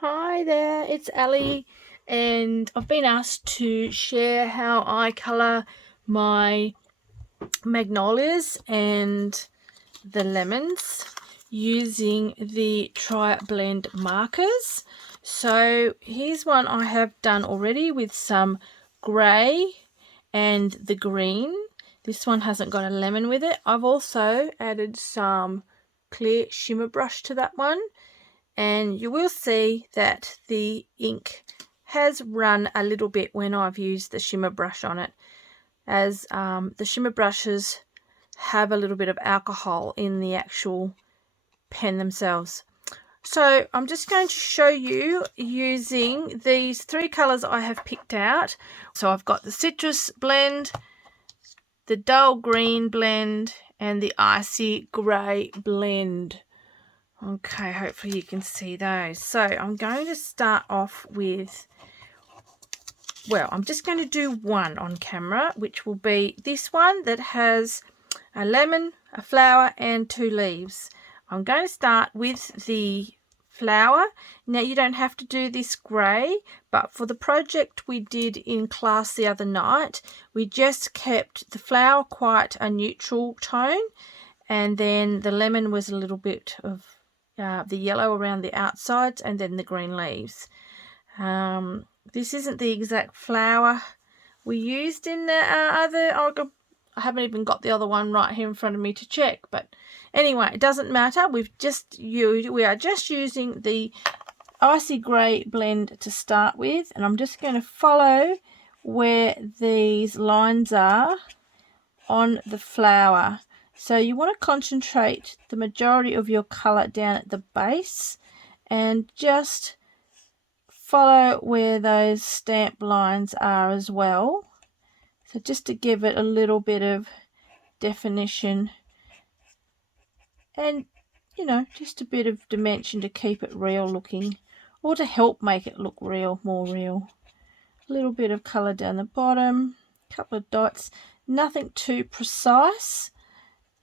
Hi there, it's Ali, and I've been asked to share how I colour my magnolias and the lemons using the Tri-Blend markers. So here's one I have done already with some grey and the green. This one hasn't got a lemon with it. I've also added some clear shimmer brush to that one, and you will see that the ink has run a little bit when I've used the shimmer brush on it, as the shimmer brushes have a little bit of alcohol in the actual pen themselves. So I'm just going to show you using these three colours I have picked out. So I've got the citrus blend, the dull green blend, and the icy grey blend. Okay, hopefully you can see those. So I'm going to start off with, well, I'm just going to do one on camera, which will be this one that has a lemon, a flower, and two leaves. I'm going to start with the flower. Now, you don't have to do this grey, but for the project we did in class the other night, we just kept the flower quite a neutral tone, and then the lemon was a little bit of the yellow around the outsides, and then the green leaves. This isn't the exact flower we used in the other. I haven't even got the other one right here in front of me to check, but anyway, it doesn't matter. We are just using the icy grey blend to start with, and I'm just going to follow where these lines are on the flower. So you want to concentrate the majority of your colour down at the base and just follow where those stamp lines are as well. So just to give it a little bit of definition and, you know, just a bit of dimension to keep it real looking, or to help make it look real, more real. A little bit of colour down the bottom, a couple of dots, nothing too precise.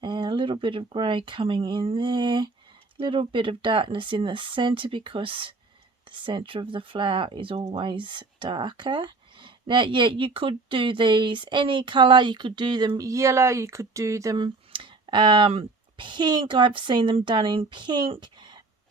And a little bit of grey coming in there, a little bit of darkness in the centre because the centre of the flower is always darker. Now, yeah, you could do these any colour. You could do them yellow, you could do them pink. I've seen them done in pink,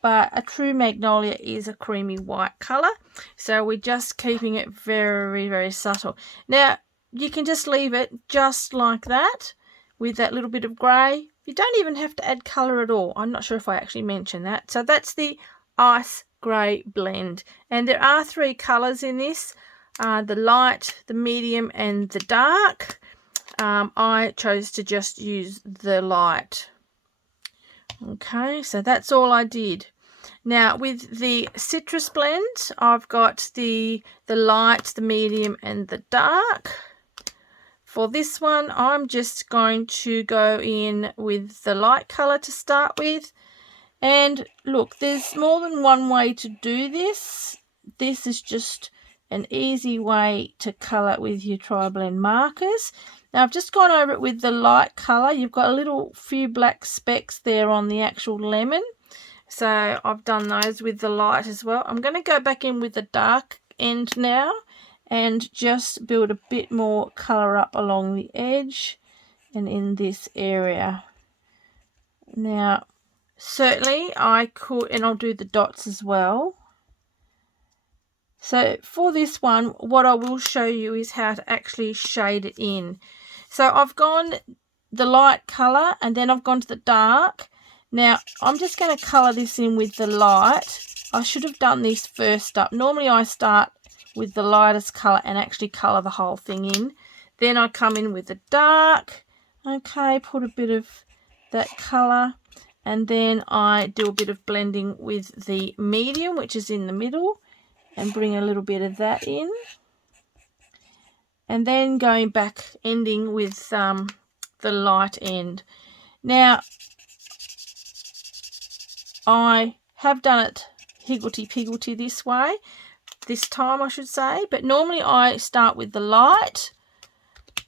but a true magnolia is a creamy white colour, so we're just keeping it very, very subtle. Now, you can just leave it just like that, with that little bit of grey. You don't even have to add colour at all. I'm not sure if I actually mentioned that. So that's the ice grey blend. And there are three colours in this, the light, the medium, and the dark. I chose to just use the light. Okay, so that's all I did. Now with the citrus blend, I've got the light, the medium, and the dark. For this one, I'm just going to go in with the light colour to start with. And look, there's more than one way to do this. This is just an easy way to colour with your Tri-Blend markers. Now, I've just gone over it with the light colour. You've got a little few black specks there on the actual lemon. So I've done those with the light as well. I'm going to go back in with the dark end now and just build a bit more colour up along the edge and in this area. Now, certainly I could, and I'll do the dots as well. So for this one, what I will show you is how to actually shade it in. So I've gone the light colour and then I've gone to the dark. Now, I'm just going to colour this in with the light. I should have done this first up. Normally I start with the lightest colour and actually colour the whole thing in. Then I come in with the dark. Okay, put a bit of that colour. And then I do a bit of blending with the medium, which is in the middle, and bring a little bit of that in. And then going back, ending with the light end. Now, I have done it higgledy-piggledy this way, this time I should say, but normally I start with the light,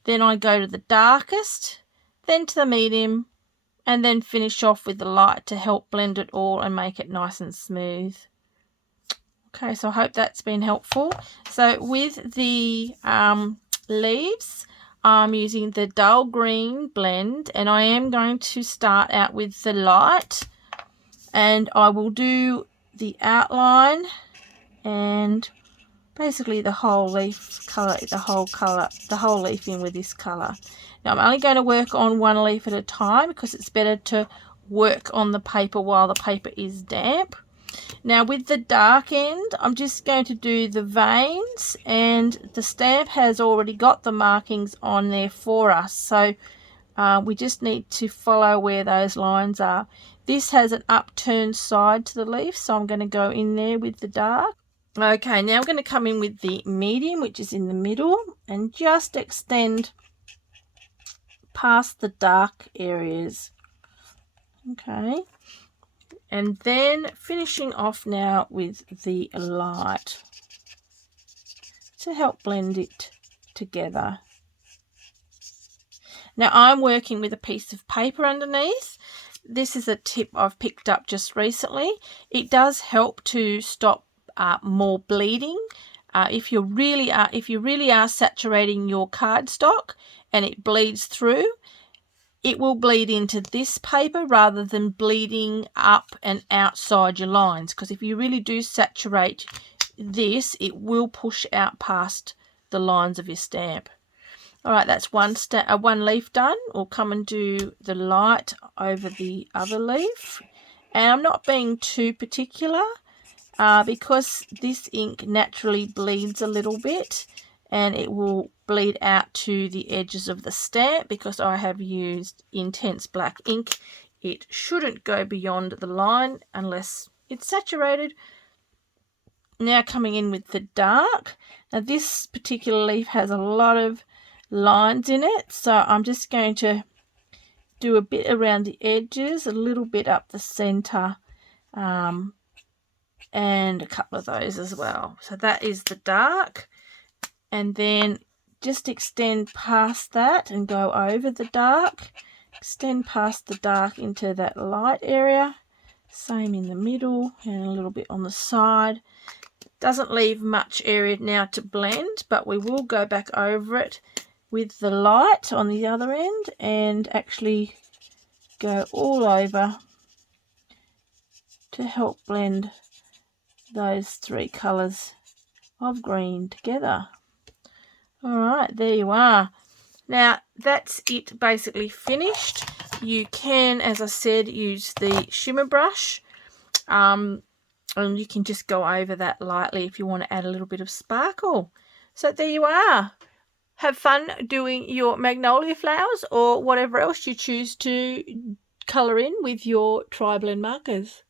then I go to the darkest, then to the medium, and then finish off with the light to help blend it all and make it nice and smooth. Okay, so I hope that's been helpful. So with the leaves, I'm using the dull green blend, and I am going to start out with the light, and I will do the outline and basically the whole leaf colour, the whole leaf in with this colour. Now I'm only going to work on one leaf at a time because it's better to work on the paper while the paper is damp. Now with the dark end, I'm just going to do the veins, and the stamp has already got the markings on there for us, so we just need to follow where those lines are. This has an upturned side to the leaf, so I'm going to go in there with the dark. Okay, now I'm going to come in with the medium, which is in the middle, and just extend past the dark areas. Okay, and then finishing off now with the light to help blend it together. Now I'm working with a piece of paper underneath. This is a tip I've picked up just recently. It does help to stop more bleeding. If you really are saturating your cardstock and it bleeds through, it will bleed into this paper rather than bleeding up and outside your lines, because if you really do saturate this, it will push out past the lines of your stamp. All right, that's one leaf done. We'll come and do the light over the other leaf, and I'm not being too particular because this ink naturally bleeds a little bit, and it will bleed out to the edges of the stamp because I have used intense black ink. It shouldn't go beyond the line unless it's saturated. Now coming in with the dark. Now this particular leaf has a lot of lines in it, so I'm just going to do a bit around the edges, a little bit up the center, and a couple of those as well. So that is the dark, and then just extend past that and go over the dark, extend past the dark into that light area, same in the middle and a little bit on the side. Doesn't leave much area now to blend, but we will go back over it with the light on the other end and actually go all over to help blend those three colours of green together. All right, there you are. Now that's it basically finished. You can, as I said, use the shimmer brush, and you can just go over that lightly if you want to add a little bit of sparkle. So there you are. Have fun doing your magnolia flowers or whatever else you choose to colour in with your Tri-Blend markers.